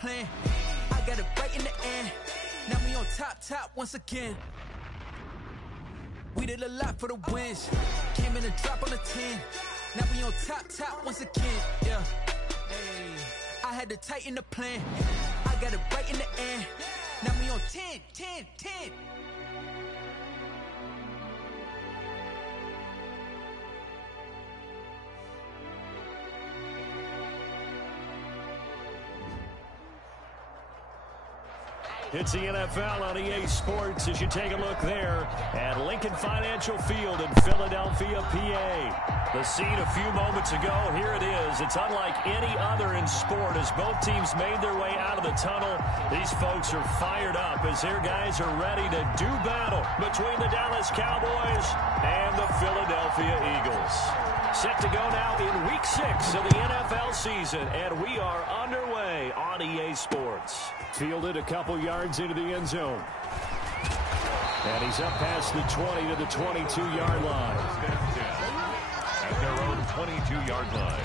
plan. I got it right in the end. Now we on top once again. We did a lot for the wins. Came in a drop on the 10. Now we on top once again. Yeah. Hey. I had to tighten the plan. I got it right in the end. Now we on 10. It's the NFL on EA Sports as you take a look there at Lincoln Financial Field in Philadelphia, PA. The scene a few moments ago, here it is. It's unlike any other in sport as both teams made their way out of the tunnel. These folks are fired up as their guys are ready to do battle between the Dallas Cowboys and the Philadelphia Eagles. Set to go now in Week 6 of the NFL season, and we are underway on EA Sports. Fielded a couple yards into the end zone. And he's up past the 20 to the 22-yard line. At their own 22-yard line.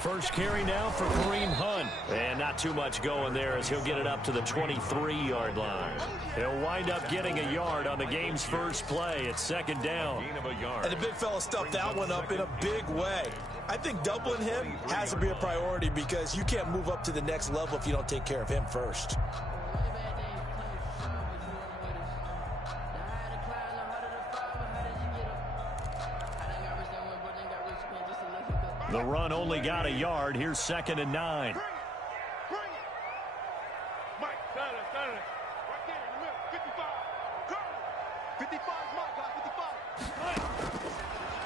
First carry now for Kareem Hunt. And not too much going there as he'll get it up to the 23-yard line. He'll wind up getting a yard on the game's first play. It's second down. And the big fella stuffed that one up in a big way. I think doubling him has to be a priority because you can't move up to the next level if you don't take care of him first. The run only got a yard. Here's second and 9.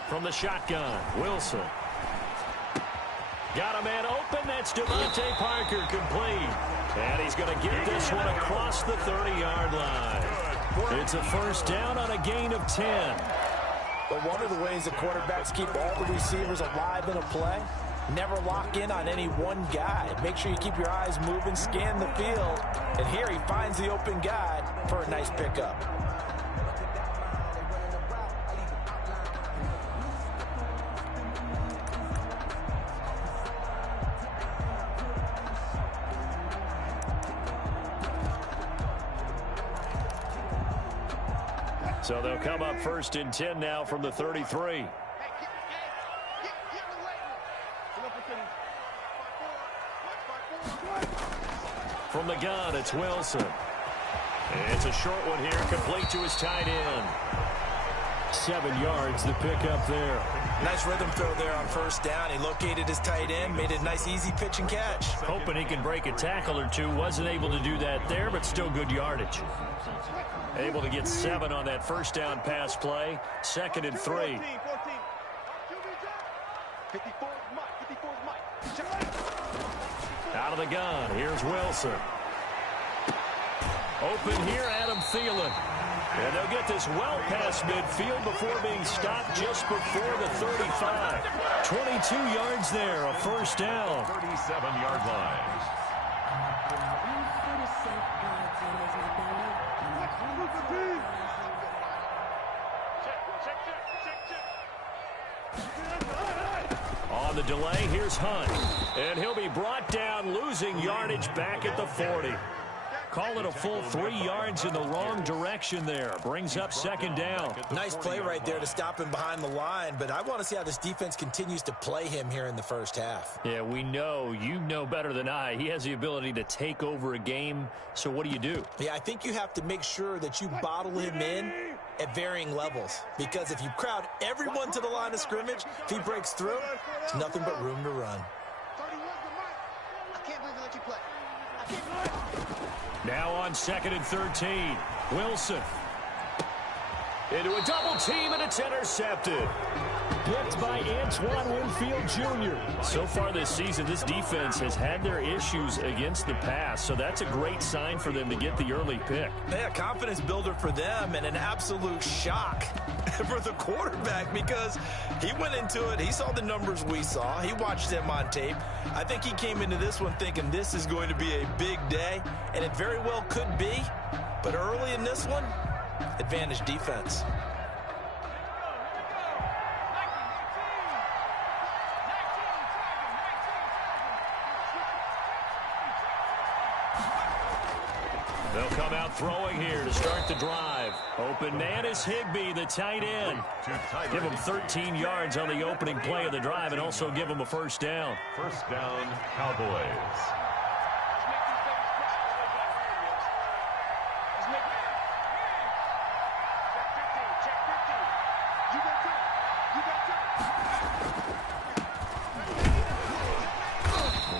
From the shotgun, Wilson. Got a man open. That's Devontae Parker complete. And he's going to get this one across the 30-yard line. It's a first down on a gain of 10. But one of the ways that quarterbacks keep all the receivers alive in a play, never lock in on any one guy. Make sure you keep your eyes moving, scan the field. And here he finds the open guy for a nice pickup. So they'll come up first and 10 now from the 33. From the gun, it's Wilson. It's a short one here, complete to his tight end. 7 yards, the pickup there. Nice rhythm throw there on first down. He located his tight end, made it a nice easy pitch and catch. Hoping he can break a tackle or two. Wasn't able to do that there, but still good yardage. Able to get 7 on that first down pass play. Second and 3. Out of the gun, here's Wilson. Open here, Adam Thielen. And they'll get this well past midfield before being stopped just before the 35. 22 yards there, a first down. 37-yard line. On the delay, here's Hunt. And he'll be brought down, losing yardage back at the 40. Call it a full 3 yards in the wrong direction there. Brings up second down. Nice play right there to stop him behind the line, but I want to see how this defense continues to play him here in the first half. Yeah, we know. You know better than I. He has the ability to take over a game, so what do? Yeah, I think you have to make sure that you bottle him in at varying levels, because if you crowd everyone to the line of scrimmage, if he breaks through, it's nothing but room to run. Now on second and 13, Wilson. Into a double team, and it's intercepted. picked by Antoine Winfield Jr. So far this season, this defense has had their issues against the pass, so that's a great sign for them to get the early pick. Yeah, confidence builder for them and an absolute shock for the quarterback because he went into it. He saw the numbers we saw. He watched them on tape. I think he came into this one thinking this is going to be a big day, and it very well could be. But early in this one, advantage defense. They'll come out throwing here to start the drive. Open man is Higbee, the tight end. Give him 13 yards on the opening play of the drive and also give him a first down. First down, Cowboys.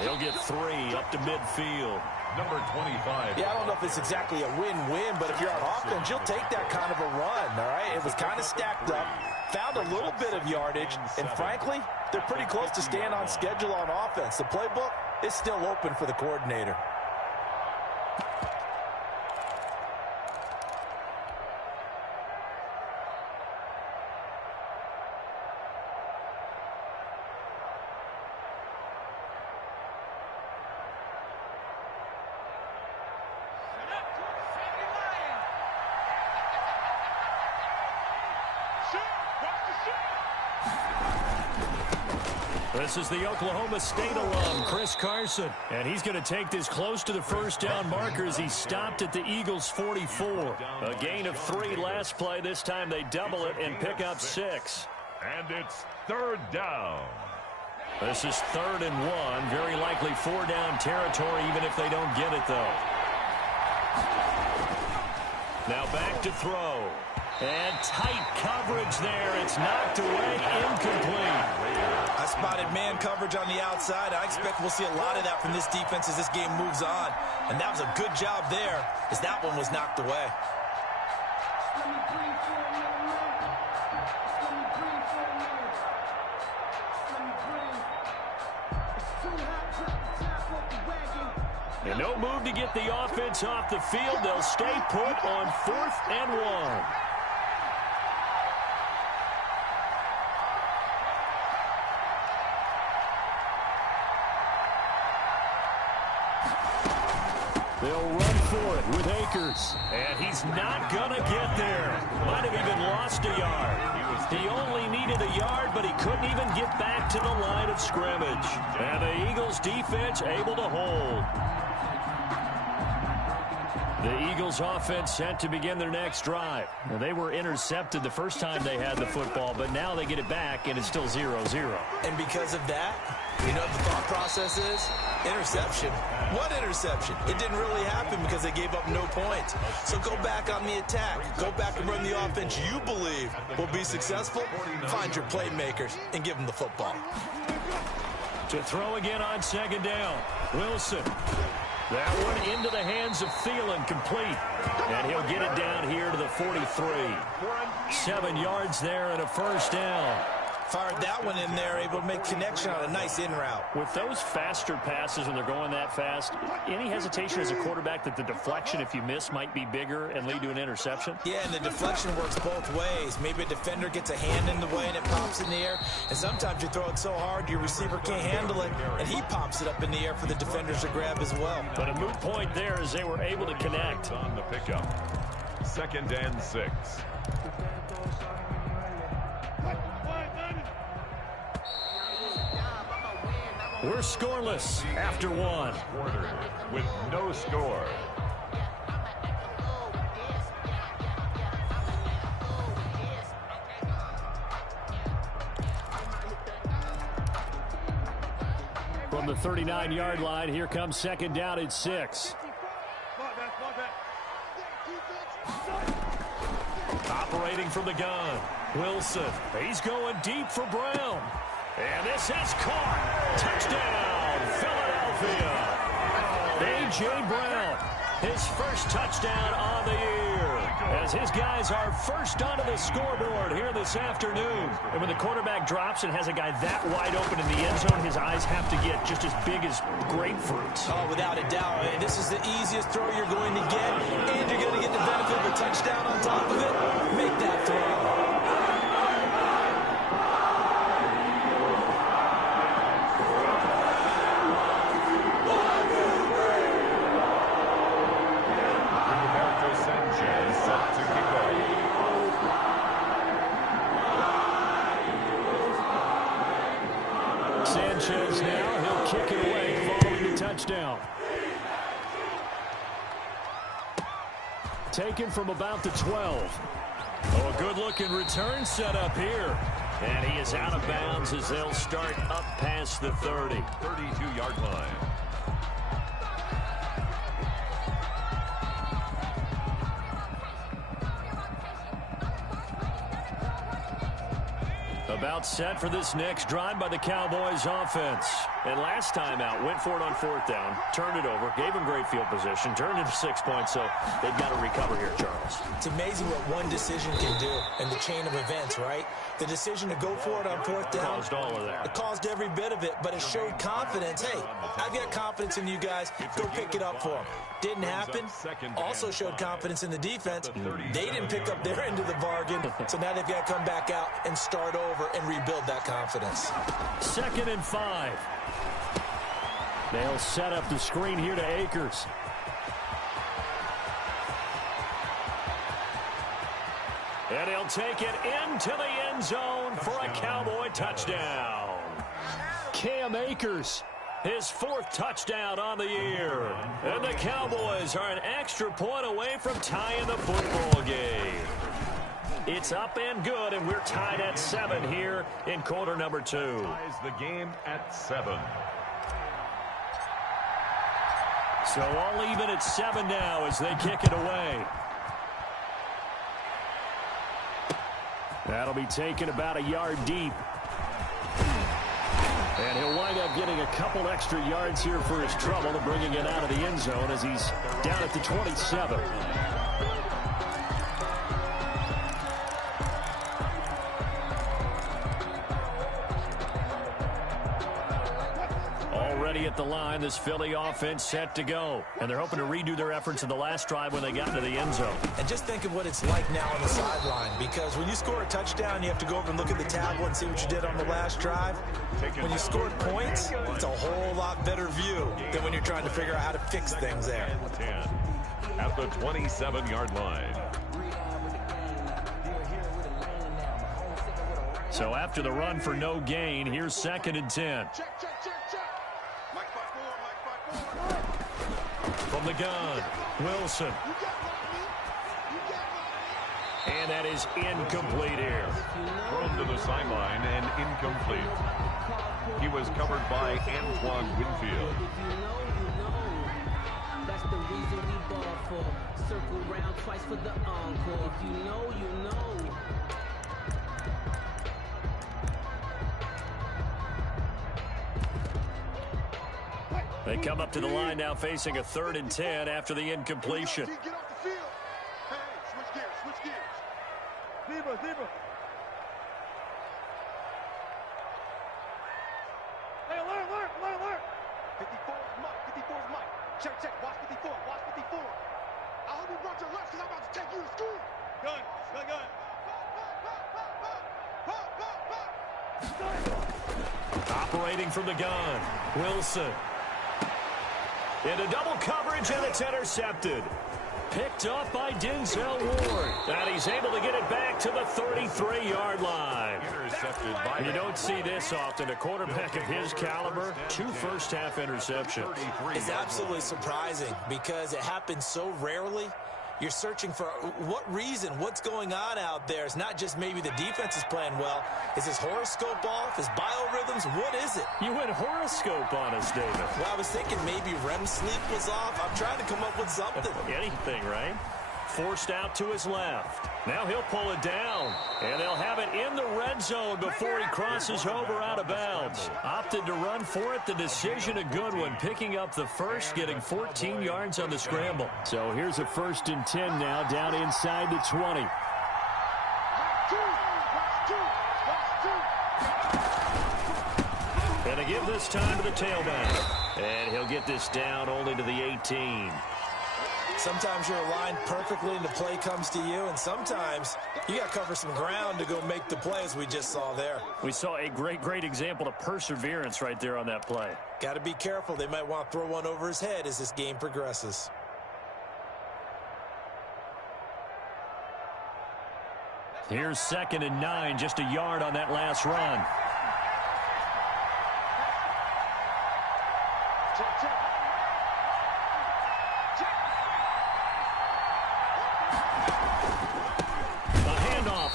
He'll get 3 up to midfield. Number 25. Yeah, I don't know if it's exactly a win-win, but if you're on offense, you'll take that kind of a run, all right? It was kind of stacked up, found a little bit of yardage, and frankly, they're pretty close to staying on schedule on offense. The playbook is still open for the coordinator. This is the Oklahoma State alum, Chris Carson. And he's going to take this close to the first down marker as he stopped at the Eagles' 44. A gain of 3 last play. This time they double it and pick up 6. And it's third down. This is 3rd and 1. Very likely 4-down territory, even if they don't get it, though. Now back to throw. And tight coverage there. It's knocked away, incomplete. I spotted man coverage on the outside. I expect we'll see a lot of that from this defense as this game moves on. And that was a good job there as that one was knocked away. And no move to get the offense off the field. They'll stay put on 4th and 1. They'll run for it with Akers. And he's not going to get there. Might have even lost a yard. He only needed a yard, but he couldn't even get back to the line of scrimmage. And the Eagles defense able to hold. The Eagles offense set to begin their next drive. Now, they were intercepted the first time they had the football, but now they get it back, and it's still 0-0. And because of that, you know what the thought process is? Interception. What interception? It didn't really happen because they gave up no points. So go back on the attack. Go back and run the offense you believe will be successful. Find your playmakers and give them the football. To throw again on 2nd down. Wilson. That one into the hands of Thielen, complete. And he'll get it down here to the 43. 7 yards there and a first down. Fired that one in there, able to make connection on a nice in route. With those faster passes when they're going that fast, any hesitation as a quarterback that the deflection, if you miss, might be bigger and lead to an interception? Yeah, and the deflection works both ways. Maybe a defender gets a hand in the way and it pops in the air. And sometimes you throw it so hard your receiver can't handle it, and he pops it up in the air for the defenders to grab as well. But a moot point there as they were able to connect. On the pickup. 2nd and 6. We're scoreless after 1. Quarter with no score. From the 39-yard line, here comes 2nd down at 6. Operating from the gun. Wilson. He's going deep for Brown. And this is caught. Touchdown, Philadelphia. A.J. Brown, his first touchdown on the year. as his guys are first onto the scoreboard here this afternoon. And when the quarterback drops and has a guy that wide open in the end zone, his eyes have to get just as big as grapefruits. Oh, without a doubt. And this is the easiest throw you're going to get, and you're going to get the benefit of a touchdown on top of it. Make that throw. Sanchez now, he'll kick it away following the touchdown. Taken from about the 12. Oh, a good-looking return set up here. And he is out of bounds as they'll start up past the 30. 32-yard line. About set for this next drive by the Cowboys offense. And last time out, went for it on fourth down, turned it over, gave him great field position, turned it to 6 points, so they've got to recover here, Charles. It's amazing what one decision can do in the chain of events, right? The decision to go for it on fourth down. Caused all of that. It caused every bit of it, but it showed confidence. Hey, I've got confidence in you guys. Go pick it up for them. Didn't happen. Also showed confidence in the defense. They didn't pick up their end of the bargain, so now they've got to come back out and start over and rebuild that confidence. 2nd and 5. They'll set up the screen here to Akers. And he'll take it into the end zone for a Cowboy touchdown. Cam Akers. His 4th touchdown on the year. And the Cowboys are an extra point away from tying the football game. It's up and good, and we're tied at 7 here in quarter number 2. Ties the game at 7. So all even at 7 now as they kick it away. That'll be taken about a yard deep. And he'll wind up getting a couple extra yards here for his trouble and bringing it out of the end zone as he's down at the 27. Already at the line, this Philly offense set to go. And they're hoping to redo their efforts in the last drive when they got into the end zone. And just think of what it's like now on the sideline, because when you score a touchdown, you have to go over and look at the tablet and see what you did on the last drive. When you scored points, it's a whole lot better view than when you're trying to figure out how to fix things there. 10 at the 27-yard line. So after the run for no gain, here's 2nd and 10. From the gun, Wilson. And that is incomplete here. Thrown to the sideline and incomplete. He was covered by Antoine Winfield. That's the reason we ball for. Circle round twice for the encore. If you know, you know. They come up to the line now facing a 3rd and 10 after the incompletion. Get off the field. Hey, switch gears, switch gears. Zebra. Hey, alert. 54 is Mike. Check. Watch 54. I hope you brought your lunch because I'm about to take you to school. Gun. Operating from the gun, Wilson. Into double coverage, and it's intercepted. Picked off by Denzel Ward. And he's able to get it back to the 33-yard line. Intercepted by You don't see this often. A quarterback of his caliber, 2 first-half interceptions. It's absolutely surprising because it happens so rarely. You're searching for what reason, what's going on out there. It's not just maybe the defense is playing well. Is his horoscope off? His biorhythms? What is it? You went horoscope on us, David. Well, I was thinking maybe REM sleep was off. I'm trying to come up with something. Anything, right? forced out to his left. Now he'll pull it down, and they'll have it in the red zone before he crosses over out of bounds. Opted to run for it. The decision a good one, picking up the first, getting 14 yards on the scramble. So here's a 1st and 10 now, down inside the 20. And to give this time to the tailback. And he'll get this down only to the 18. Sometimes you're aligned perfectly and the play comes to you, and sometimes you got to cover some ground to go make the play, as we just saw there. We saw a great example of perseverance right there on that play. Got to be careful. They might want to throw one over his head as this game progresses. Here's 2nd and 9, just a yard on that last run.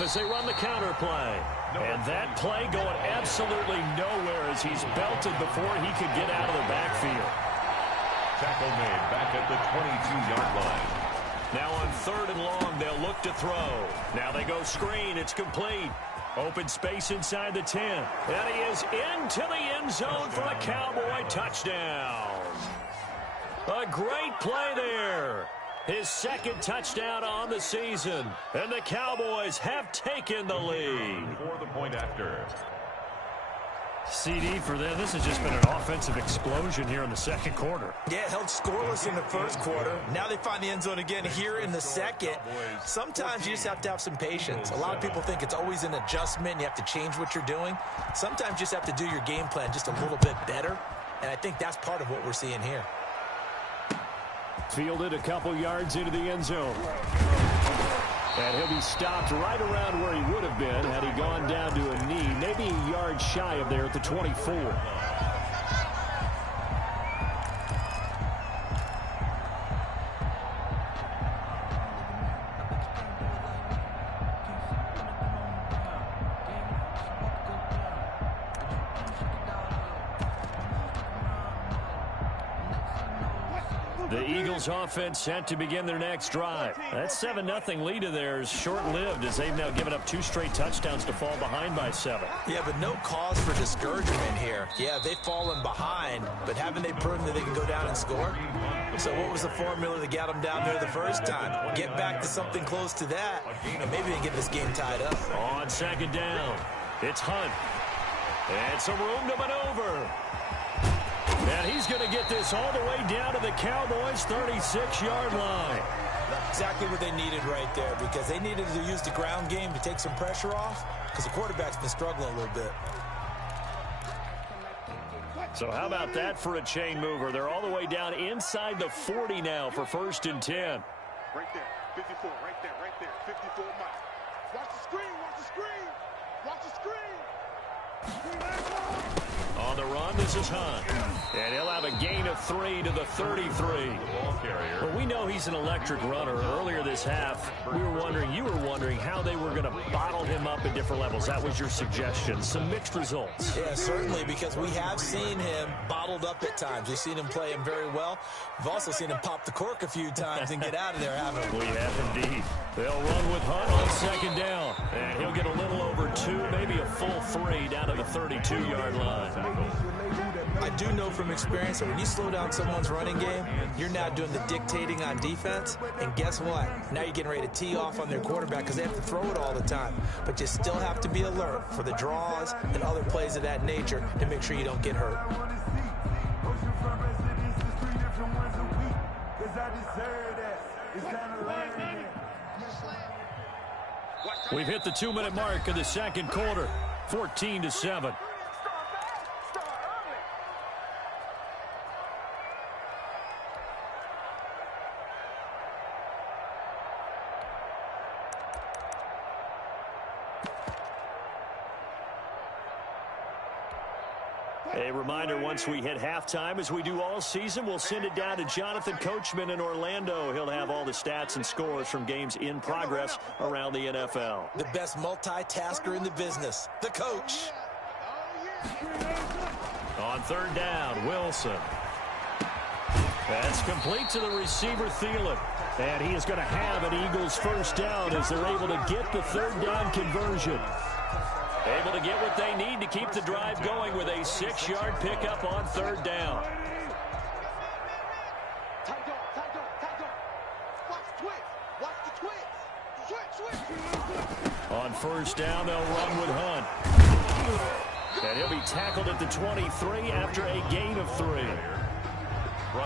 As they run the counter play. And that play going absolutely nowhere as he's belted before he could get out of the backfield. Tackle made back at the 22-yard line. Now on 3rd and long, they'll look to throw. Now they go screen. It's complete. Open space inside the 10. And he is into the end zone for a Cowboy touchdown. A great play there. His 2nd touchdown on the season. And the Cowboys have taken the lead. For the point after. CD for them. This has just been an offensive explosion here in the 2nd quarter. Yeah, held scoreless in the 1st quarter. Now they find the end zone again here in the 2nd. Sometimes you just have to have some patience. A lot of people think it's always an adjustment. You have to change what you're doing. Sometimes you just have to do your game plan just a little bit better. And I think that's part of what we're seeing here. Fielded a couple yards into the end zone. And he'll be stopped right around where he would have been had he gone down to a knee, maybe a yard shy of there at the 24. The Eagles offense set to begin their next drive. That 7-0 lead of theirs short-lived as they've now given up 2 straight touchdowns to fall behind by 7. Yeah, but no cause for discouragement here. Yeah, they've fallen behind, but haven't they proven that they can go down and score? So what was the formula that got them down there the first time? Get back to something close to that, and maybe they get this game tied up. On 2nd down, it's Hunt. And some room to maneuver. And he's going to get this all the way down to the Cowboys' 36-yard line. Exactly what they needed right there, because they needed to use the ground game to take some pressure off, because the quarterback's been struggling a little bit. So how about that for a chain mover? They're all the way down inside the 40 now for 1st and 10. Right there, 54, right there, 54 Mike. Watch the screen, watch the screen, watch the screen. On the run, this is Hunt. And he'll have a gain of 3 to the 33. Well, we know he's an electric runner. Earlier this half, you were wondering how they were going to bottle him up at different levels. That was your suggestion. Some mixed results. Yeah, certainly, because we have seen him bottled up at times. We've seen him play him very well. We've also seen him pop the cork a few times and get out of there, haven't we? We have indeed. They'll run with Hunt on 2nd down. And he'll get a little over 2, maybe a full 3 down to the 32-yard line. I do know from experience that when you slow down someone's running game, you're now doing the dictating on defense. And guess what? Now you're getting ready to tee off on their quarterback because they have to throw it all the time. But you still have to be alert for the draws and other plays of that nature to make sure you don't get hurt. We've hit the 2-minute mark of the 2nd quarter, 14-7. A reminder, once we hit halftime, as we do all season, we'll send it down to Jonathan Coachman in Orlando. He'll have all the stats and scores from games in progress around the NFL. The best multitasker in the business, the coach. On 3rd down, Wilson. That's complete to the receiver, Thielen. And he is going to have an Eagles first down as they're able to get the third down conversion. Able to get what they need to keep the drive going with a 6-yard pickup on third down. On first down, they'll run with Hunt. And he'll be tackled at the 23 after a gain of 3.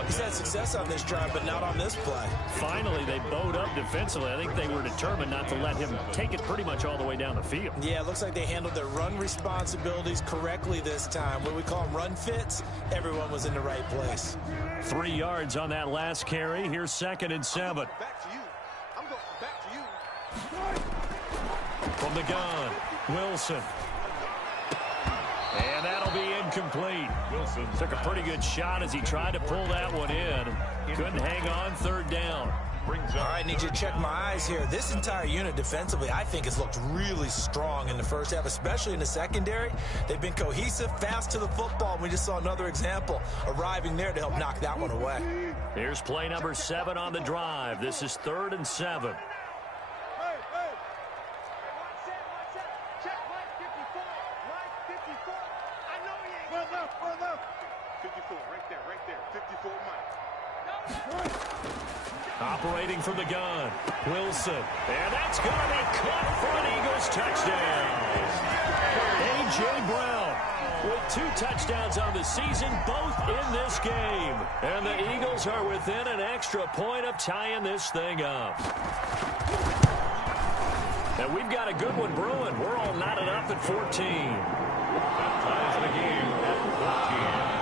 He's had success on this drive, but not on this play. Finally, they bowed up defensively. I think they were determined not to let him take it pretty much all the way down the field. Yeah, it looks like they handled their run responsibilities correctly this time. What we call them run fits, everyone was in the right place. 3 yards on that last carry. Here's 2nd and 7. Back to you. I'm going back to you. From the gun, Wilson. And that'll be incomplete. Wilson took a pretty good shot as he tried to pull that one in. Couldn't hang on, third down. All right, need you to check my eyes here. This entire unit defensively, I think, has looked really strong in the first half, especially in the secondary. They've been cohesive, fast to the football. We just saw another example arriving there to help knock that one away. Here's play number 7 on the drive. This is 3rd and 7. Operating from the gun, Wilson. And that's going to be caught for an Eagles touchdown. A.J. Brown with 2 touchdowns on the season, both in this game. And the Eagles are within an extra point of tying this thing up. And we've got a good one brewing. We're all knotted up at 14. That ties the game at 14.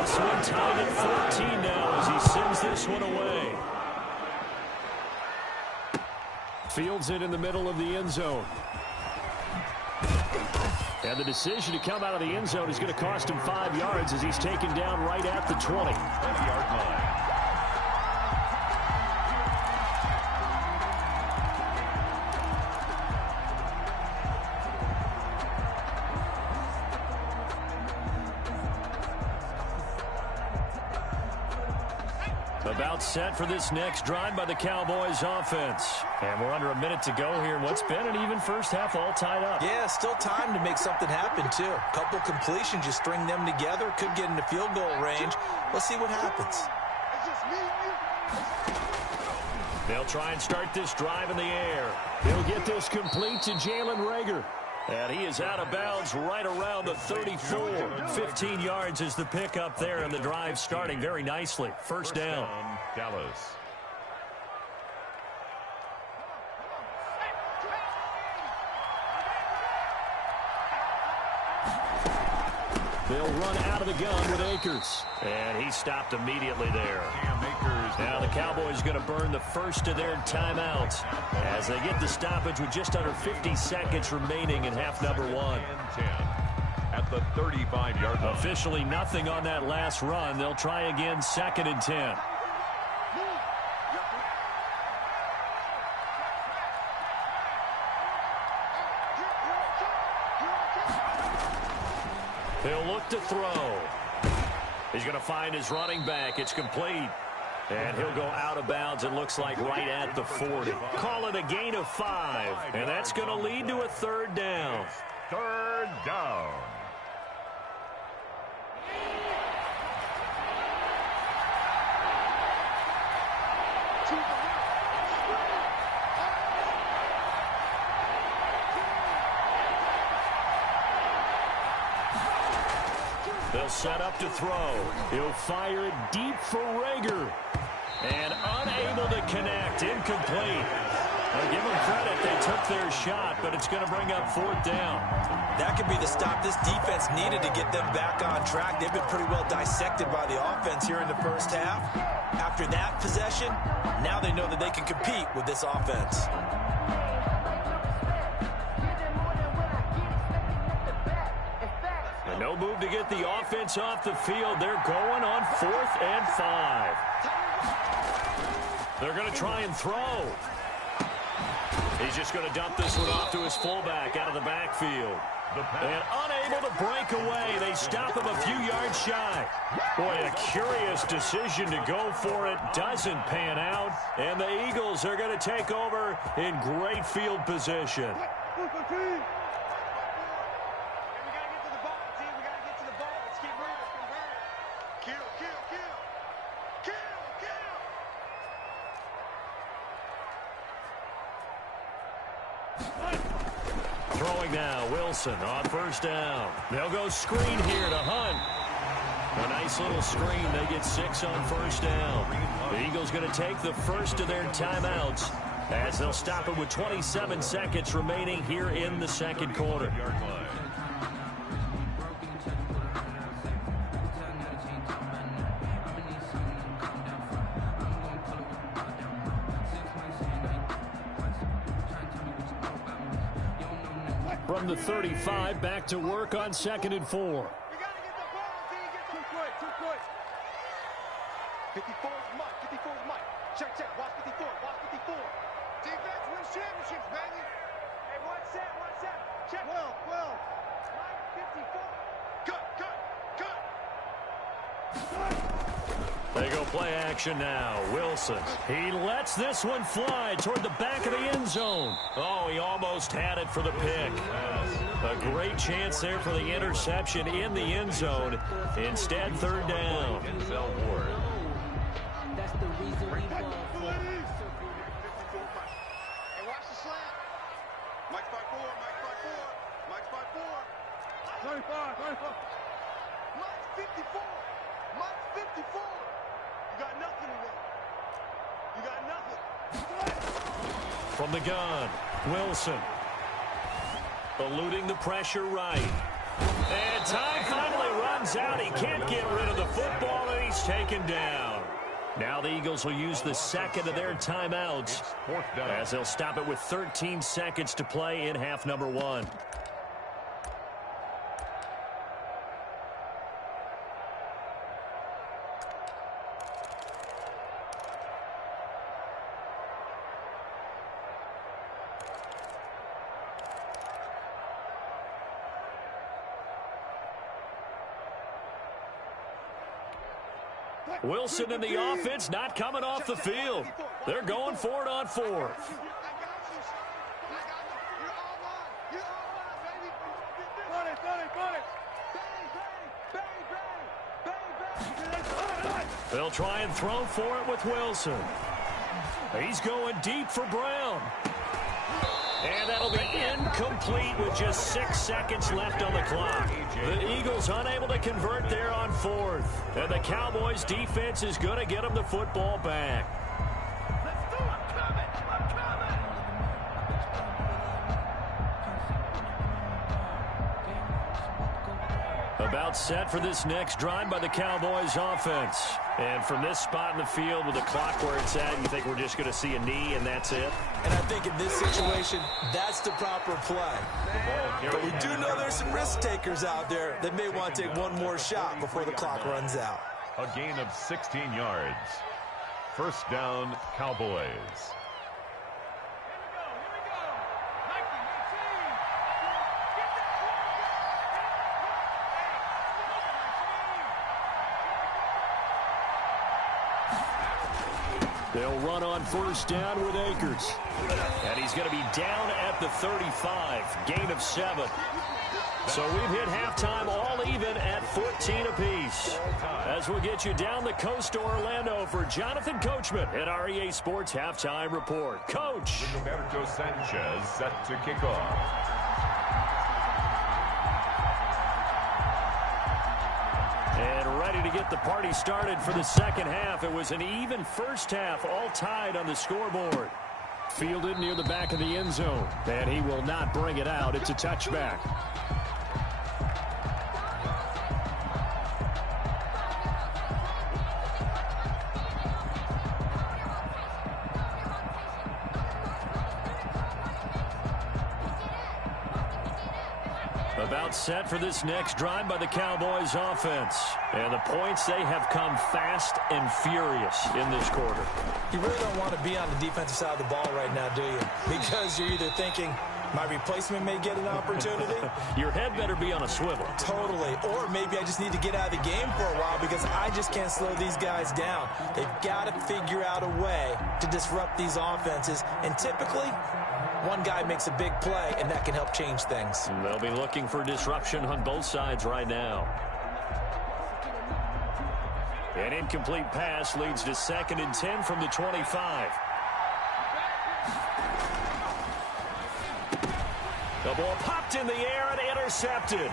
This one tied at 14 now as he sends this one away. Fields it in the middle of the end zone. And the decision to come out of the end zone is going to cost him 5 yards as he's taken down right at the 20. 20-yard line. About set for this next drive by the Cowboys offense. And we're under a minute to go here in what's been an even first half, all tied up. Yeah, still time to make something happen, too. A couple completions, you string them together, could get into field goal range. Let's see what happens. They'll try and start this drive in the air. He'll get this complete to Jalen Reagor. And he is out of bounds right around the 34. 15 yards is the pickup there, and the drive starting very nicely. First down. Dallas. They'll run out of the gun with Akers. And he stopped immediately there. Now the Cowboys going to burn the first of their timeouts as they get the stoppage with just under 50 seconds remaining in half number 1. At the 35-yard line. Officially nothing on that last run. They'll try again, 2nd and 10. He'll look to throw. He's going to find his running back. It's complete. And he'll go out of bounds, it looks like, right at the 40. Call it a gain of 5. And that's going to lead to a third down. Third down. They'll set up to throw. He'll fire it deep for Reagor. And unable to connect. Incomplete. I'll give them credit. They took their shot, but it's going to bring up 4th down. That could be the stop this defense needed to get them back on track. They've been pretty well dissected by the offense here in the first half. After that possession, now they know that they can compete with this offense. No move to get the offense off the field. They're going on 4th and 5. They're going to try and throw. He's just going to dump this one off to his fullback out of the backfield. And unable to break away. They stop him a few yards shy. Boy, a curious decision to go for it. Doesn't pan out. And the Eagles are going to take over in great field position. Throwing now, Wilson on first down. They'll go screen here to Hunt. A nice little screen. They get 6 on first down. The Eagles going to take the first of their timeouts as they'll stop it with 27 seconds remaining here in the second quarter. From the 35, back to work on 2nd and 4. We got to get the ball, D. Get too quick. 54 is Mike. 54 is Mike. Check. Watch 54. Defense wins championships, baby. Hey, one set. Check. 12. Mike, 54. Cut. They go play action now. Wilson. He lets this one fly toward the back of the end zone. Oh, he almost had it for the pick. A great chance there for the interception in the end zone. Instead, 3rd down. Denzel Ward. That's the reason we ball for. Hey, watch the slant. Mike's 5'4". 25. Mike's 54. You got nothing today. From the gun, Wilson. Eluding the pressure right. And time finally runs out. He can't get rid of the football, and he's taken down. Now the Eagles will use the second of their timeouts as they'll stop it with 13 seconds to play in half number 1. Wilson and the offense not coming off the field. They're going for it on 4th. I got you. You're all line, baby. Bang. They'll try and throw for it with Wilson. He's going deep for Brown. And that'll be incomplete with just 6 seconds left on the clock. The Eagles unable to convert there on 4th. And the Cowboys defense is going to get them the football back. Let's do it. I'm coming. About set for this next drive by the Cowboys offense. And from this spot in the field with the clock where it's at, you think we're just going to see a knee and that's it? And I think in this situation, that's the proper play. But we do know there's some risk takers out there that may want to take one more shot before the clock runs out. A gain of 16 yards. First down, Cowboys. They'll run on first down with Akers. And he's going to be down at the 35. Gain of 7. So we've hit halftime all even at 14 apiece. As we'll get you down the coast to Orlando for Jonathan Coachman at our EA Sports Halftime Report. Coach. Roberto Sanchez set to kick off. And ready to get the party started for the second half. It was an even first half, all tied on the scoreboard. Fielded near the back of the end zone. And he will not bring it out. It's a touchback. About set for this next drive by the Cowboys offense. And the points, they have come fast and furious in this quarter. You really don't want to be on the defensive side of the ball right now, do you? Because you're either thinking, my replacement may get an opportunity. Your head better be on a swivel. Totally. Or maybe I just need to get out of the game for a while because I just can't slow these guys down. They've got to figure out a way to disrupt these offenses. And typically, one guy makes a big play, and that can help change things. They'll be looking for disruption on both sides right now. An incomplete pass leads to 2nd and 10 from the 25. The ball popped in the air and intercepted.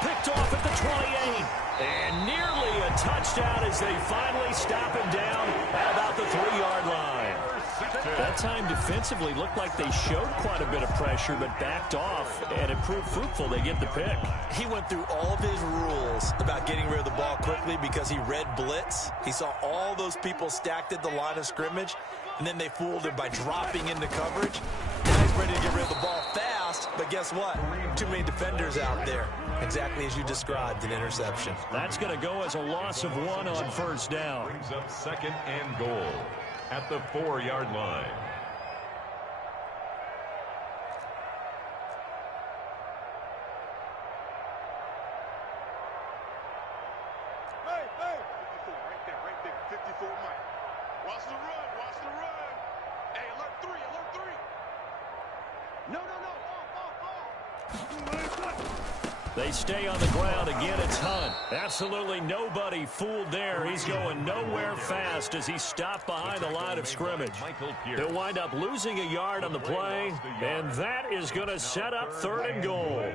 Picked off at the 28. And nearly a touchdown as they finally stop him down at about the 3-yard line. That time defensively looked like they showed quite a bit of pressure but backed off, and it proved fruitful. They get the pick. He went through all of his rules about getting rid of the ball quickly because he read blitz. He saw all those people stacked at the line of scrimmage, and then they fooled him by dropping into coverage. Now he's ready to get rid of the ball fast, but guess what? Too many defenders out there. Exactly as you described, an interception. That's going to go as a loss of 1 on first down. Brings up 2nd and goal at the 4-yard line. Hey, 54, right there, 54 Mike. Watch the run. Hey, alert 3. No. They stay on the ground. Again, it's Hunt. Absolutely nobody fooled there. He's going nowhere fast as he's stopped behind the line of scrimmage. He'll wind up losing a yard on the play, and that is going to set up 3rd and goal.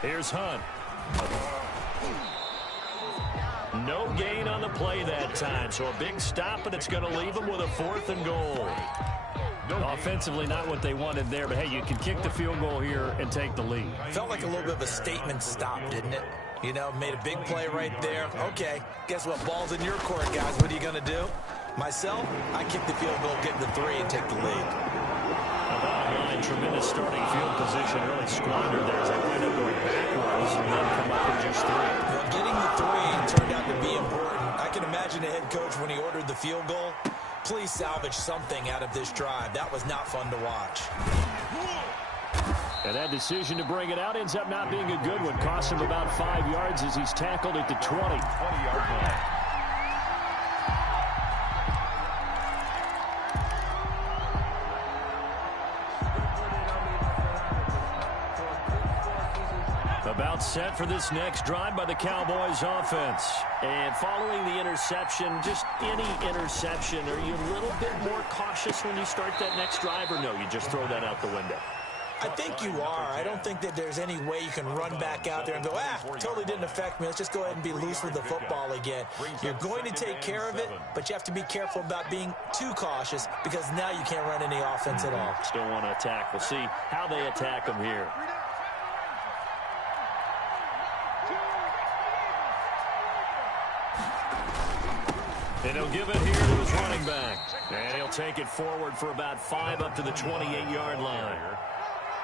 Here's Hunt. No gain on the play that time, so a big stop, and it's going to leave him with a 4th and goal. Offensively, not what they wanted there, but hey, you can kick the field goal here and take the lead. Felt like a little bit of a statement stop, didn't it? You know, made a big play right there. Okay, guess what? Ball's in your court, guys. What are you going to do? Myself, I kick the field goal, get the 3, and take the lead. Bottom line, tremendous starting field position, really squandered there as they wind up going backwards and then come up with just 3. Well, getting the 3 turned out to be important. I can imagine the head coach when he ordered the field goal. Please salvage something out of this drive. That was not fun to watch. And that decision to bring it out ends up not being a good one. Cost him about 5 yards as he's tackled at the 20-yard line. About set for this next drive by the Cowboys offense. And following the interception, just any interception, are you a little bit more cautious when you start that next drive, or no, you just throw that out the window? I think you are. I don't think that there's any way you can run back out there and go, totally didn't affect me. Let's just go ahead and be loose with the football again. You're going to take care of it, but you have to be careful about being too cautious because now you can't run any offense at all. Still want to attack. We'll see how they attack them here. And he'll give it here to his running back. And he'll take it forward for about 5 up to the 28-yard line.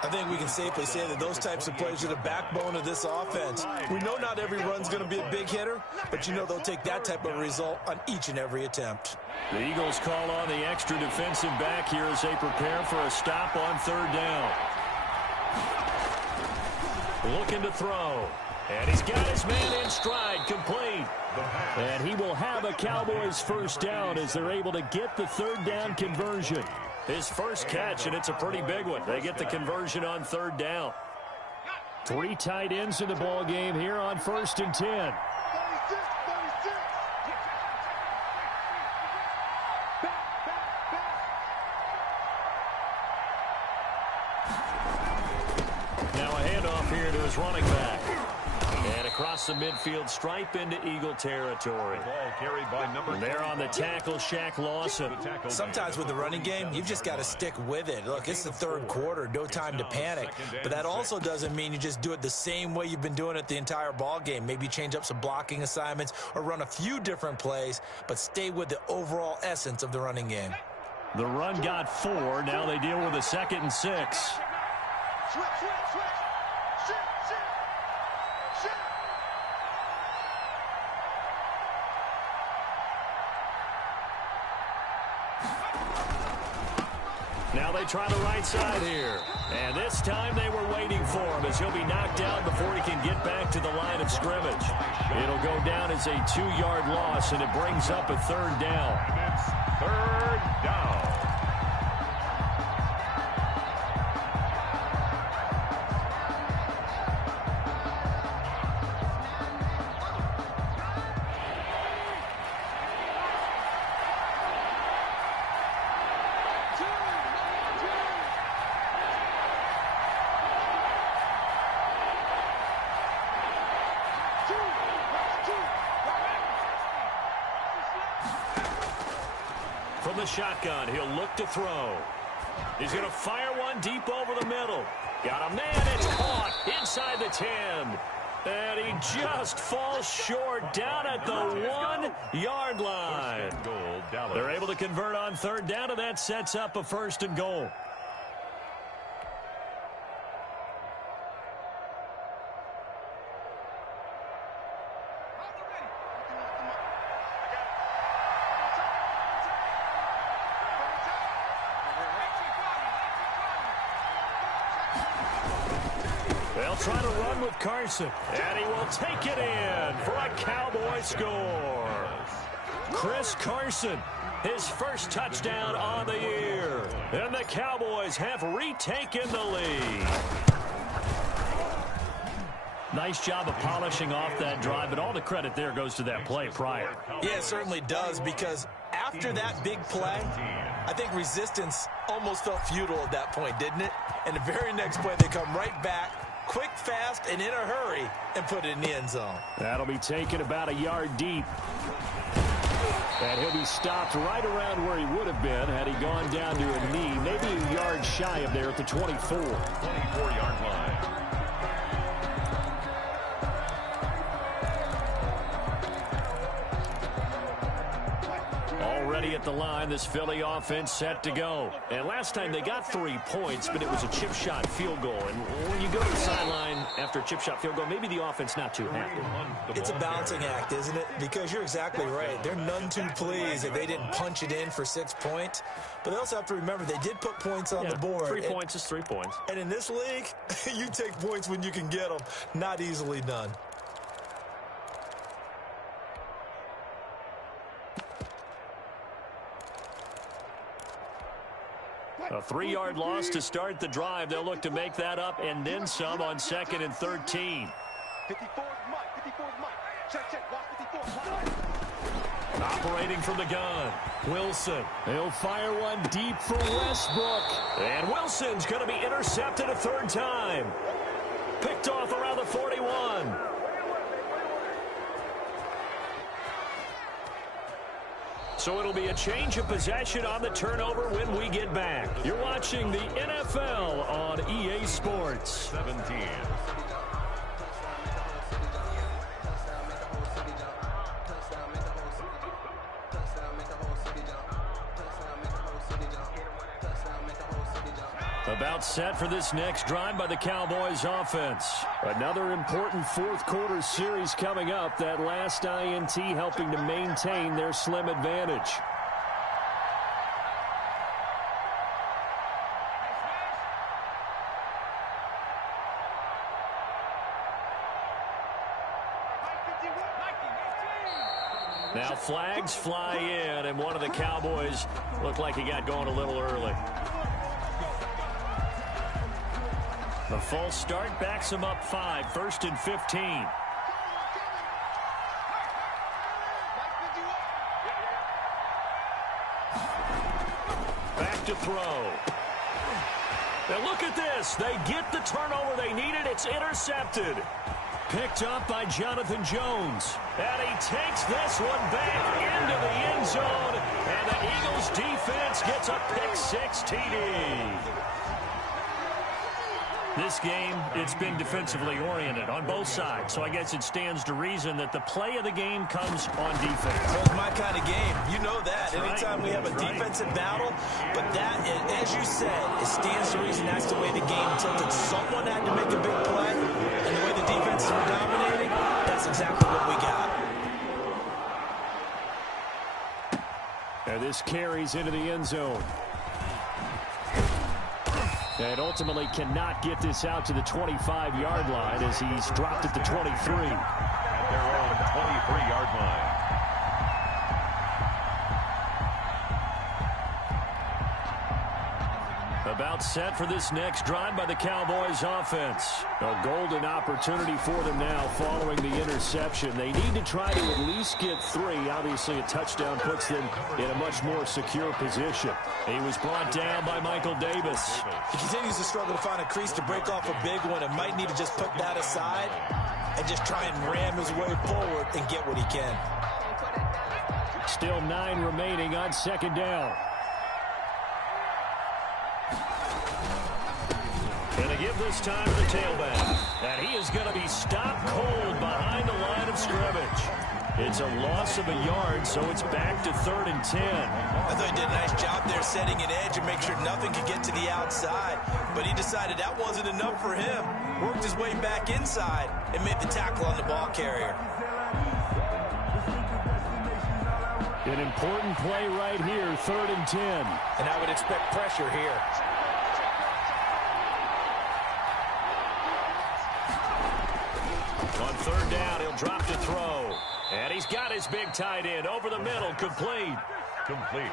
I think we can safely say that those types of plays are the backbone of this offense. We know not every run's going to be a big hitter, but you know they'll take that type of result on each and every attempt. The Eagles call on the extra defensive back here as they prepare for a stop on 3rd down. Looking to throw. And he's got his man in stride, complete. And he will have a Cowboys first down as they're able to get the 3rd down conversion. His first catch, and it's a pretty big one. They get the conversion on 3rd down. 3 tight ends in the ball game here on 1st and 10. Now a handoff here to his running back. And across the midfield stripe into Eagle territory. Ball carried by number. They're on the tackle, Shaq Lawson. Sometimes with the running game, you've just got to stick with it. Look, it's the 3rd quarter, no time to panic. But that also doesn't mean you just do it the same way you've been doing it the entire ball game. Maybe change up some blocking assignments or run a few different plays, but stay with the overall essence of the running game. The run got 4. Now they deal with a 2nd and 6. Switch. Shoot. Now they try the right side here. And this time they were waiting for him as he'll be knocked down before he can get back to the line of scrimmage. It'll go down as a 2-yard loss, and it brings up a 3rd down. And it's 3rd down. From the shotgun, he'll look to throw. He's going to fire one deep over the middle. Got a man, it's caught inside the 10. And he just falls short down at the 1-yard line. They're able to convert on 3rd down, and that sets up a 1st and goal. They'll try to run with Carson, and he will take it in for a Cowboy score. Chris Carson, his first touchdown on the year, and the Cowboys have retaken the lead. Nice job of polishing off that drive, but all the credit there goes to that play prior. Yeah, it certainly does, because after that big play, I think resistance almost felt futile at that point, didn't it? And the very next play, they come right back, quick, fast, and in a hurry, and put it in the end zone. That'll be taken about a yard deep. And he'll be stopped right around where he would have been had he gone down to a knee, maybe a yard shy of there at the 24. 24-yard line. Already at the line, this Philly offense set to go. And last time they got 3 points, but it was a chip shot field goal. And when you go to the sideline after a chip shot field goal, maybe the offense not too happy. It's a balancing act, isn't it? Because you're exactly right. They're none too pleased if they didn't punch it in for 6 points. But they also have to remember they did put points on the board. 3 points is 3 points. And in this league, you take points when you can get them. Not easily done. A 3-yard loss to start the drive. They'll look to make that up and then some on 2nd and 13. 54 Mike. Check. Watch 54. Operating from the gun, Wilson. He'll fire one deep for Westbrook. And Wilson's going to be intercepted a 3rd time. Picked off around the 41. So it'll be a change of possession on the turnover when we get back. You're watching the NFL on EA Sports. 17. About set for this next drive by the Cowboys offense. Another important 4th quarter series coming up. That last INT helping to maintain their slim advantage. Now flags fly in, and one of the Cowboys looked like he got going a little early. The false start backs him up 5, 1st and 15. Back to throw. Now look at this. They get the turnover they needed. It's intercepted. Picked up by Jonathan Jones. And he takes this one back into the end zone. And the Eagles defense gets a pick 6 TD. This game, it's been defensively oriented on both sides, so I guess it stands to reason that the play of the game comes on defense. So it's my kind of game. You know that. That's Anytime right. we have a defensive battle, but that, as you said, it stands to reason that's the way the game tilted. Someone had to make a big play, and the way the defenses were dominating, that's exactly what we got. And this carries into the end zone. And ultimately cannot get this out to the 25-yard line as he's dropped at the 23. At their own 23-yard line. About set for this next drive by the Cowboys offense. A golden opportunity for them now following the interception. They need to try to at least get 3. Obviously, a touchdown puts them in a much more secure position. He was brought down by Michael Davis. He continues to struggle to find a crease to break off a big one and might need to just put that aside and just try and ram his way forward and get what he can. Still 9 remaining on second down. And to give this time to the tailback. And he is going to be stopped cold behind the line of scrimmage. It's a loss of a yard, so it's back to 3rd and 10. I thought he did a nice job there setting an edge and make sure nothing could get to the outside. But he decided that wasn't enough for him. Worked his way back inside and made the tackle on the ball carrier. An important play right here, 3rd and 10. And I would expect pressure here. On 3rd down, he'll drop to throw. And he's got his big tight end over the middle, complete.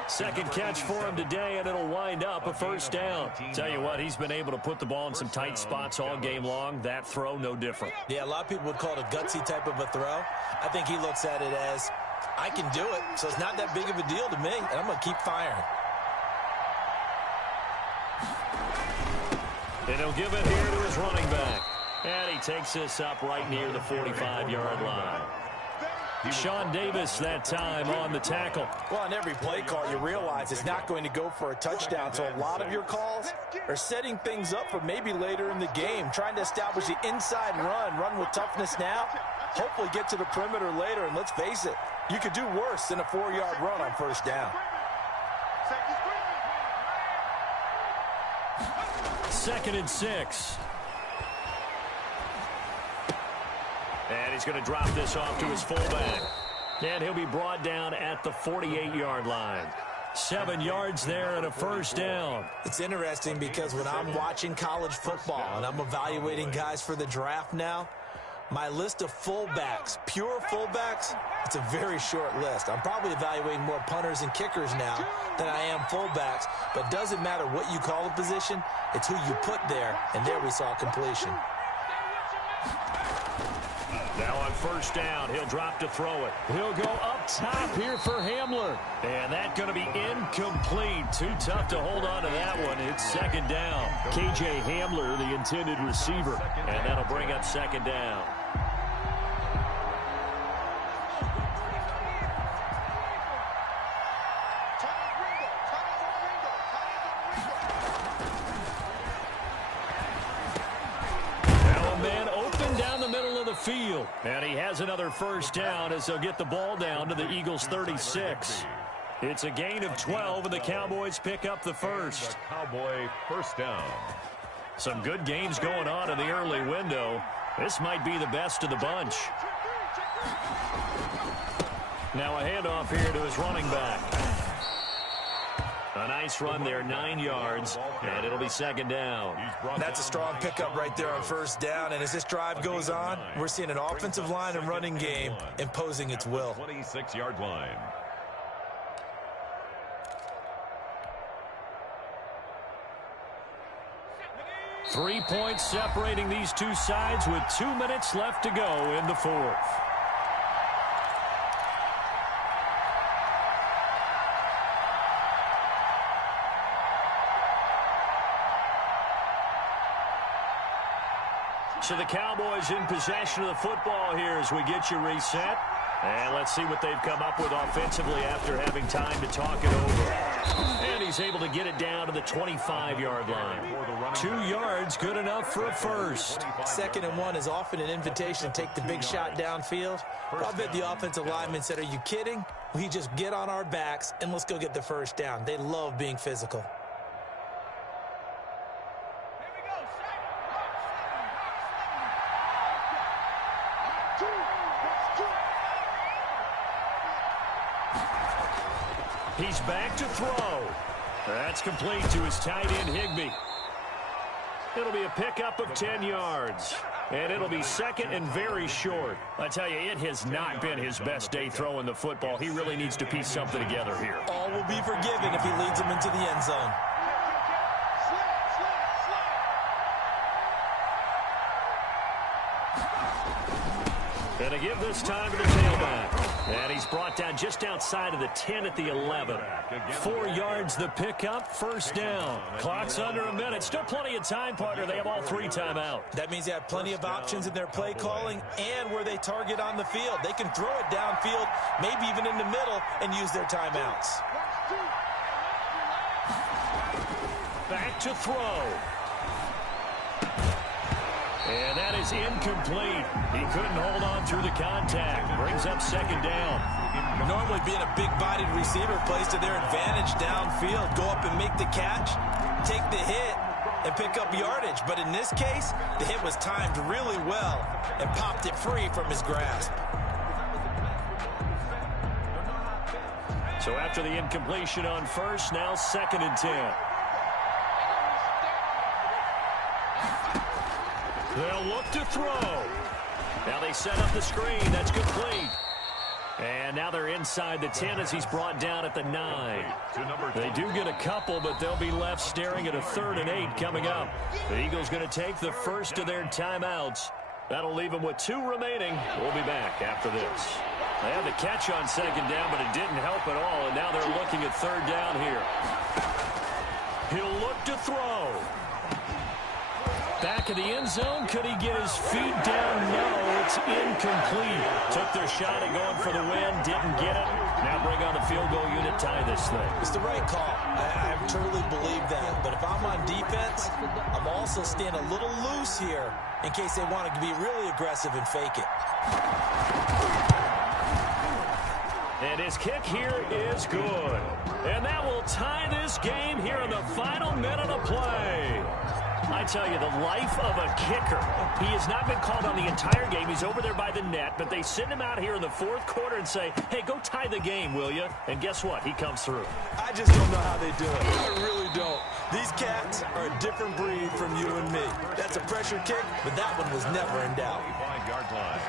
Second catch for him today, and it'll wind up a 1st down. Tell you what, he's been able to put the ball in some tight spots all game long. That throw, no different. Yeah, a lot of people would call it a gutsy type of a throw. I think he looks at it as, I can do it, so it's not that big of a deal to me, and I'm going to keep firing. And he'll give it here to his running back. And he takes this up right near the 45-yard line. Sean Davis that time on the tackle. Well, on every play call, you realize it's not going to go for a touchdown. So a lot of your calls are setting things up for maybe later in the game, trying to establish the inside run with toughness now, hopefully get to the perimeter later. And let's face it, you could do worse than a 4-yard run on 1st down. 2nd and 6. And he's going to drop this off to his fullback. And he'll be brought down at the 48-yard line. 7 yards there and a 1st down. It's interesting because when I'm watching college football and I'm evaluating guys for the draft now, my list of fullbacks, pure fullbacks, it's a very short list. I'm probably evaluating more punters and kickers now than I am fullbacks, but it doesn't matter what you call a position, it's who you put there, and there we saw completion. Now on 1st down, he'll drop to throw it. He'll go up top here for Hamler. And that's going to be incomplete. Too tough to hold on to that one. It's 2nd down. KJ Hamler, the intended receiver. And that'll bring up 2nd down. Field. And he has another 1st down as they'll get the ball down to the Eagles' 36. It's a gain of 12, and the Cowboys pick up the 1st. Cowboy 1st down. Some good games going on in the early window. This might be the best of the bunch. Now a handoff here to his running back. A nice run there, 9 yards, and it'll be 2nd down. That's a strong pickup right there on 1st down, and as this drive goes on, we're seeing an offensive line and running game imposing its will. 26-yard line. Three points separating these two sides with 2 minutes left to go in the 4th. So the Cowboys in possession of the football here as we get you reset. And let's see what they've come up with offensively after having time to talk it over. And he's able to get it down to the 25-yard line. 2 yards, good enough for a first. 2nd and 1 is often an invitation to take the big shot downfield. But I bet the offensive lineman said, are you kidding? We just get on our backs and let's go get the first down. They love being physical. He's back to throw. That's complete to his tight end, Higbee. It'll be a pickup of 10 yards. And it'll be 2nd and very short. I tell you, it has not been his best day throwing the football. He really needs to piece something together here. All will be forgiven if he leads them into the end zone. And to give this time to the tailback. And he's brought down just outside of the 10 at the 11. 4 yards the pickup, first down. Clock's under a minute. Still plenty of time, partner. They have all 3 timeout. That means they have plenty of options in their play calling and where they target on the field. They can throw it downfield, maybe even in the middle, and use their timeouts. Back to throw. And that is incomplete. He couldn't hold on through the contact. Brings up 2nd down. Normally being a big-bodied receiver plays to their advantage downfield. Go up and make the catch, take the hit, and pick up yardage. But in this case, the hit was timed really well and popped it free from his grasp. So after the incompletion on first, now 2nd and 10. They'll look to throw. Now they set up the screen. That's complete. And now they're inside the 10 as he's brought down at the 9. They do get a couple, but they'll be left staring at a 3rd and 8 coming up. The Eagles going to take the first of their timeouts. That'll leave them with 2 remaining. We'll be back after this. They had the catch on 2nd down, but it didn't help at all, and now they're looking at 3rd down here. He'll look to throw. Back of the end zone. Could he get his feet down? No, it's incomplete. Took their shot at going for the win. Didn't get it. Now bring on the field goal unit, tie this thing. It's the right call. I truly believe that. But if I'm on defense, I'm also staying a little loose here in case they want to be really aggressive and fake it. And his kick here is good. And that will tie this game here in the final minute of play. I tell you, the life of a kicker. He has not been called on the entire game. He's over there by the net, but they send him out here in the 4th quarter and say, hey, go tie the game, will you? And guess what? He comes through. I just don't know how they do it. I really don't. These cats are a different breed from you and me. That's a pressure kick, but that one was never in doubt. 5-yard line.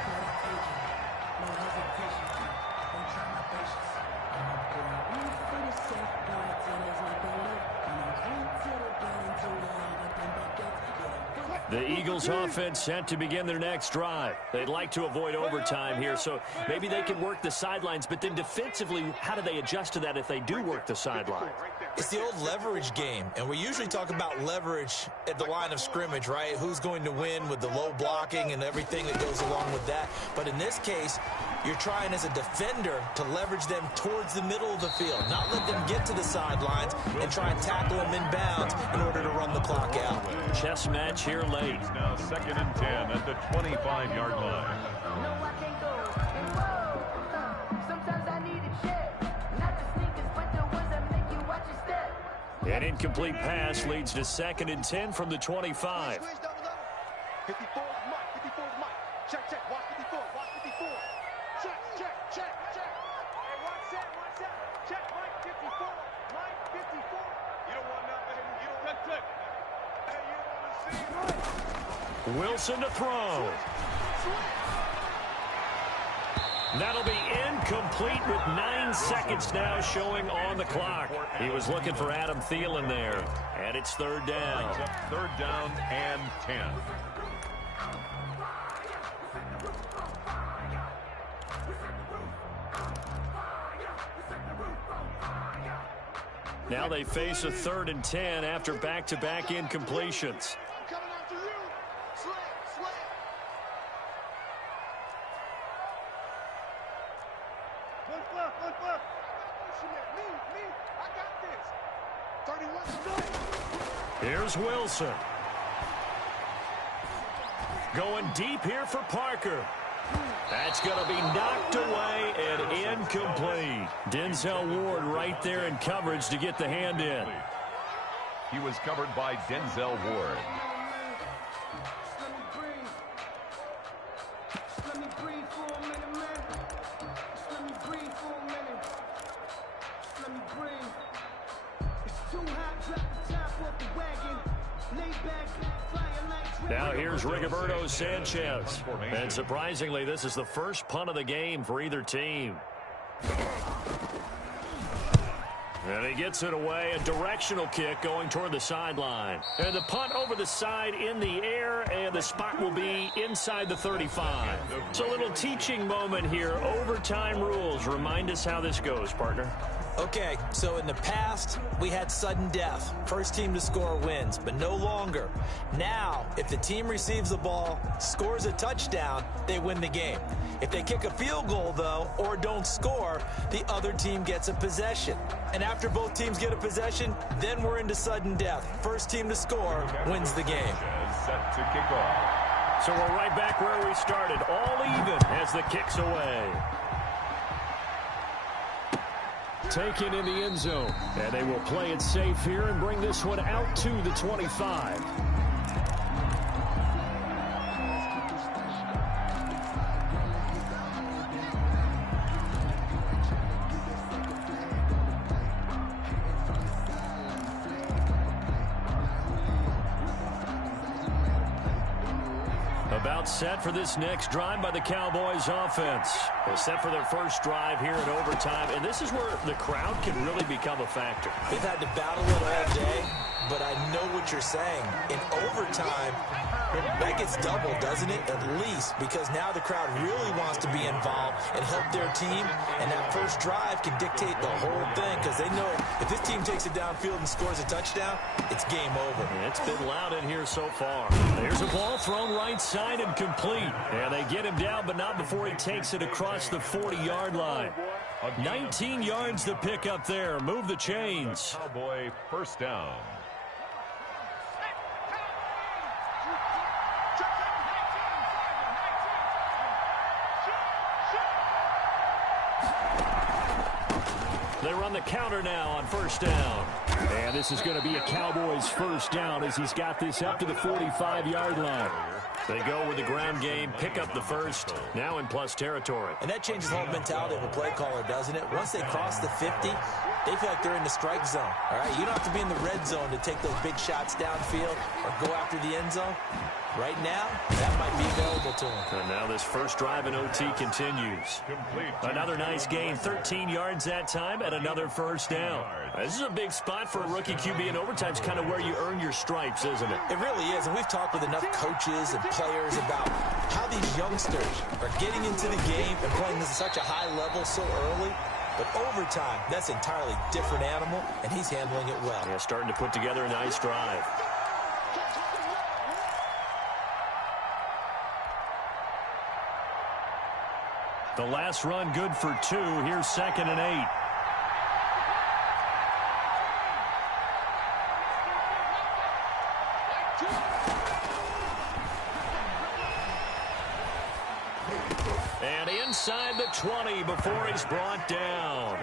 The Eagles offense set to begin their next drive. They'd like to avoid overtime here, so maybe they can work the sidelines, but then defensively, how do they adjust to that if they do work the sidelines? It's the old leverage game, and we usually talk about leverage at the line of scrimmage, right? Who's going to win with the low blocking and everything that goes along with that. But in this case, you're trying as a defender to leverage them towards the middle of the field, not let them get to the sidelines and try and tackle them in bounds in order to run the clock out. Chess match here late. Now 2nd and 10 at the 25-yard line. An incomplete pass leads to 2nd and 10 from the 25. 54 is Mike. 54 is Mike. Check, check. Watch 54. Watch 54. Check, check, check, check. Hey, one set. Check, Mike 54. Mike 54. You don't want nothing. You don't want check. Hey, you want to see Wilson to throw. That'll be incomplete with 9 seconds now showing on the clock. He was looking for Adam Thielen there. And it's 3rd down. 3rd down and 10. Now they face a 3rd and 10 after back-to-back incompletions. coming after you. Slam. Look. Me. I got this. 31. Here's Wilson. Going deep here for Parker. That's going to be knocked away and incomplete. Denzel Ward right there in coverage to get the hand in. He was covered by Denzel Ward. Let me breathe for a minute, man. Let me breathe for a minute. Let me breathe. It's too hot, drop the top off the wagon. Lay back, flying like... Now here's Rigoberto Sanchez. And surprisingly, this is the first punt of the game for either team. And he gets it away, a directional kick going toward the sideline. And the punt over the side in the air, and the spot will be inside the 35. So a little teaching moment here. Overtime rules. Remind us how this goes, partner. Okay, so in the past, we had sudden death. First team to score wins, but no longer. Now, if the team receives the ball, scores a touchdown, they win the game. If they kick a field goal, though, or don't score, the other team gets a possession. And after both teams get a possession, then we're into sudden death. First team to score wins the game. Set to kick off. So we're right back where we started, all even as the kick's away. Taken in the end zone, and they will play it safe here and bring this one out to the 25. About set for this next drive by the Cowboys offense. They're set for their first drive here in overtime, and this is where the crowd can really become a factor. They've had to battle it all day, but I know what you're saying. In overtime, that gets doubled, doesn't it? At least, because now the crowd really wants to be involved and help their team, and that first drive can dictate the whole thing, because they know if this team takes it downfield and scores a touchdown, it's game over. It's been loud in here so far. There's a ball thrown right side and complete. And they get him down, but not before he takes it across the 40-yard line. 19 yards to pick up there. Move the chains. Cowboy first down. They run the counter now on first down. And this is going to be a Cowboys first down as he's got this up to the 45-yard line. They go with the ground game, pick up the first, now in plus territory. And that changes the whole mentality of a play caller, doesn't it? Once they cross the 50, they feel like they're in the strike zone. All right, you don't have to be in the red zone to take those big shots downfield or go after the end zone. Right now, that might be available to him. And now this first drive in OT continues. Another nice gain, 13 yards that time, and another first down. This is a big spot for a rookie QB, and overtime's kind of where you earn your stripes, isn't it? It really is, and we've talked with enough coaches and players about how these youngsters are getting into the game and playing this at such a high level so early. But overtime, that's an entirely different animal, and he's handling it well. Yeah, starting to put together a nice drive. The last run good for 2. Here's 2nd and 8. And inside the 20 before he's brought down.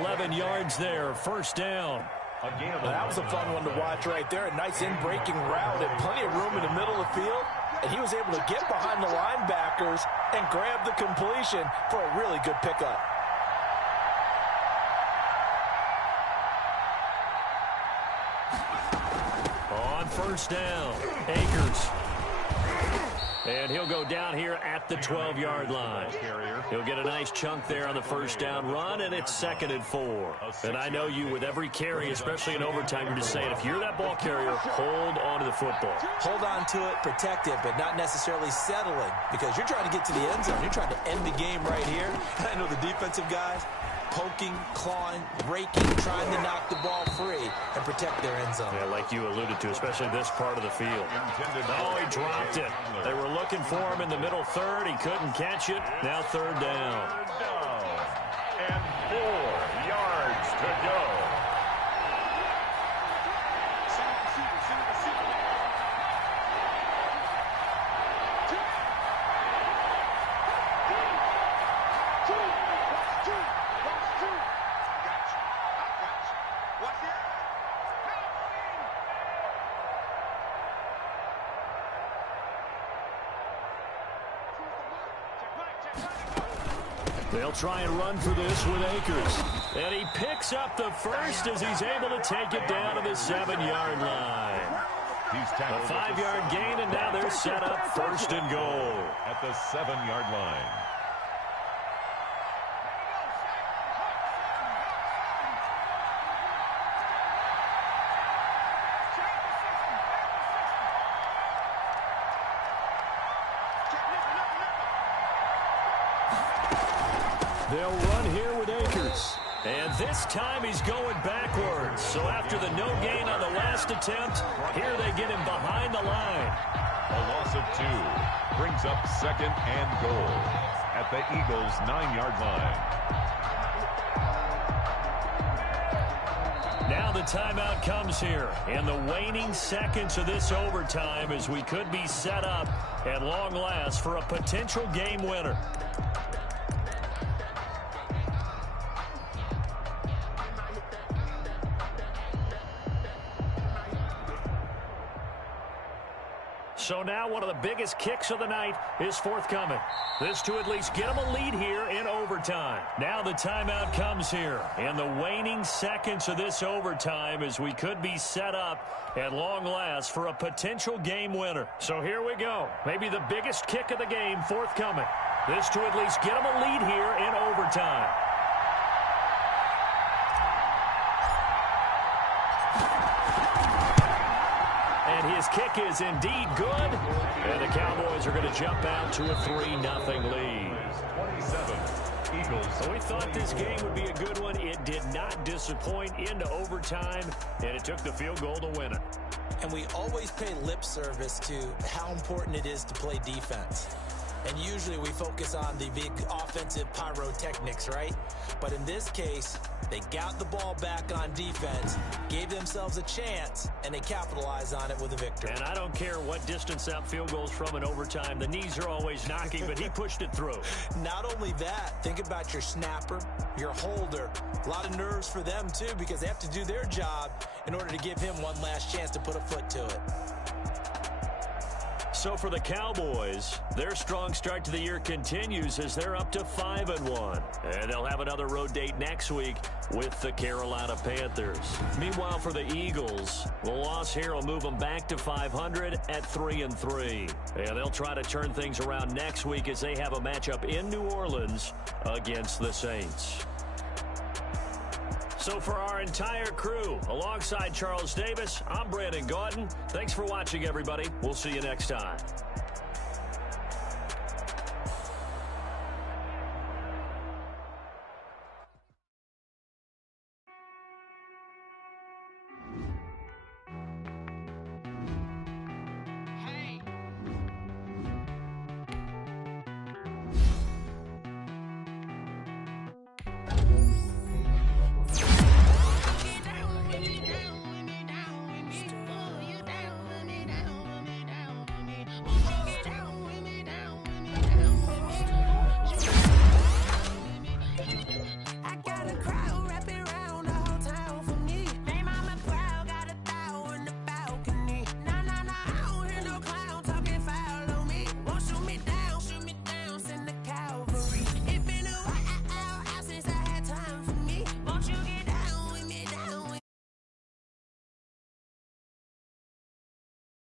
11 yards there, first down. Again, that was a fun one to watch right there. A nice in-breaking route and plenty of room in the middle of the field. And he was able to get behind the linebackers and grab the completion for a really good pickup. On first down, Akers. And he'll go down here at the 12-yard line. He'll get a nice chunk there on the first down run, and it's 2nd and 4. And I know you, with every carry, especially in overtime, you're just saying, if you're that ball carrier, hold on to the football. Hold on to it, protect it, but not necessarily settling, because you're trying to get to the end zone. You're trying to end the game right here. I know the defensive guys poking, clawing, raking, trying to knock the ball free and protect their end zone. Yeah, like you alluded to, especially this part of the field. Oh, he dropped it. They were looking for him in the middle third. He couldn't catch it. Now 3rd down. and 4 yards to go. They'll try and run for this with Akers. And he picks up the first as he's able to take it down to the 7-yard line. He's A tackled 5-yard gain, and now they're set up 1st and goal. at the 7-yard line. They'll run here with Akers. And this time he's going backwards. So after the no gain on the last attempt, here they get him behind the line. A loss of 2 brings up 2nd and goal at the Eagles' 9-yard line. Now the timeout comes here in the waning seconds of this overtime as we could be set up at long last for a potential game winner. So now one of the biggest kicks of the night is forthcoming. This to at least get them a lead here in overtime. Now the timeout comes here in the waning seconds of this overtime as we could be set up at long last for a potential game winner. So here we go. Maybe the biggest kick of the game forthcoming. This to at least get them a lead here in overtime. And his kick is indeed good. And the Cowboys are going to jump out to a 3-0 lead. 27, Eagles. So we thought this game would be a good one. It did not disappoint into overtime, and it took the field goal to win it. And we always pay lip service to how important it is to play defense. And usually we focus on the big offensive pyrotechnics, right? But in this case, they got the ball back on defense, gave themselves a chance, and they capitalized on it with a victory. And I don't care what distance that field goes from in overtime. The knees are always knocking, but he pushed it through. Not only that, think about your snapper, your holder. A lot of nerves for them, too, because they have to do their job in order to give him one last chance to put a foot to it. So for the Cowboys, their strong start to the year continues as they're up to 5-1. And they'll have another road date next week with the Carolina Panthers. Meanwhile, for the Eagles, the loss here will move them back to 500 at 3-3. And they'll try to turn things around next week as they have a matchup in New Orleans against the Saints. So for our entire crew, alongside Charles Davis, I'm Brandon Gaudin. Thanks for watching, everybody. We'll see you next time.